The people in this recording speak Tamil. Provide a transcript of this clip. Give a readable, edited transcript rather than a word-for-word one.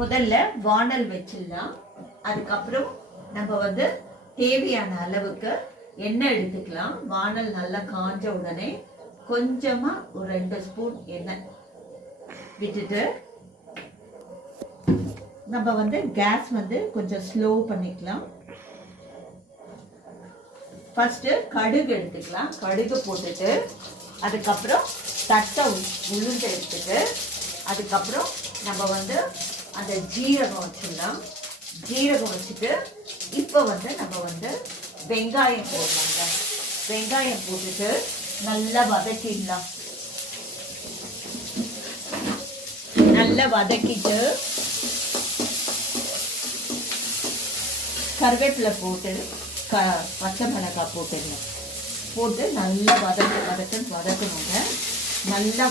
முதல்ல வானல் வச்சிடலாம். அதுக்கப்புறம் நம்ம தேவையான அளவுக்கு எண்ணெய் எடுத்துக்கலாம். வானல் நல்லா காஞ்ச உடனே கொஞ்சமா ஒரு 2 ஸ்பூன் எண்ணெய் விட்டுட்டு நம்ம கேஸ் கொஞ்சம் ஸ்லோ பண்ணிக்கலாம். ஃபர்ஸ்ட் கடுகு எடுத்துக்கலாம். கடுகு போட்டுட்டு அதுக்கப்புறம் தட்டை உளுந்து எடுத்துட்டு அதுக்கப்புறம் நம்ம அந்த ஜீரகம் வச்சிடலாம். ஜீரகம் வச்சுட்டு இப்போ நம்ம வெங்காயம் போடலாங்க. வெங்காயம் போட்டுட்டு நல்லா வதக்கிடலாம். நல்லா வதக்கிட்டு கருவேப்பிலை போட்டு பச்சை மிளகாய் போட்டுடலாம். போட்டு நல்லா வதக்கணுங்க. நல்லா